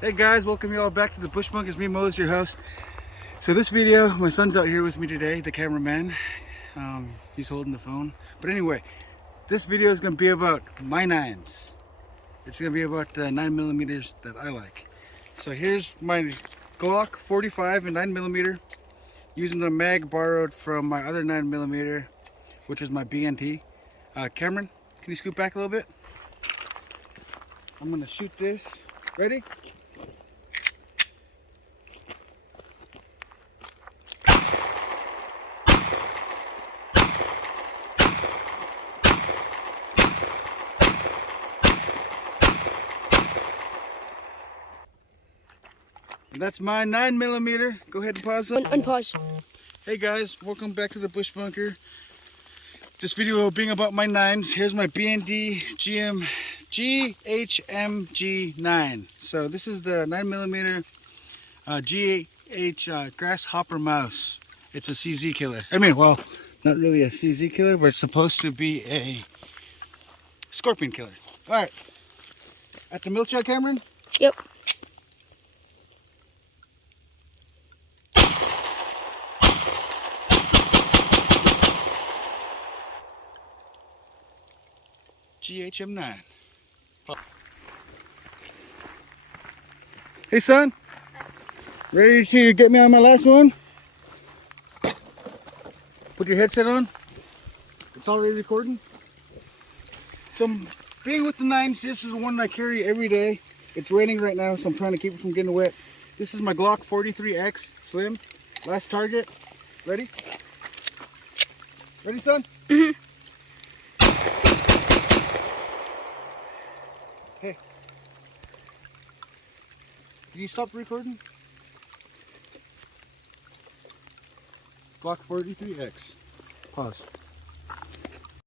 Hey guys, welcome you all back to the Bush Bunkers. Me, Mose, your host. So this video, my son's out here with me today, the cameraman. He's holding the phone. But anyway, this video is going to be about my nines. It's going to be about 9mm that I like. So here's my Glock 45 and 9mm, using the mag borrowed from my other 9mm, which is my BNT. Cameron, can you scoot back a little bit? I'm going to shoot this. Ready? And that's my 9mm. Go ahead and pause it. Unpause. Hey guys, welcome back to the Bush Bunker. This video being about my nines. Here's my BND GHMG9. So this is the 9mm GH Grasshopper Mouse. It's a CZ killer. I mean, well, not really a CZ killer, but it's supposed to be a scorpion killer. All right, at the milk shot, Cameron? Yep. GHM9. Hey son, ready to get me on my last one? Put your headset on. It's already recording. So being with the nines, this is the one I carry every day. It's raining right now, so I'm trying to keep it from getting wet. This is my Glock 43X Slim. Last target. Ready? Ready, son? Mm-hmm. Hey. Can you stop recording? Glock 43X. Pause.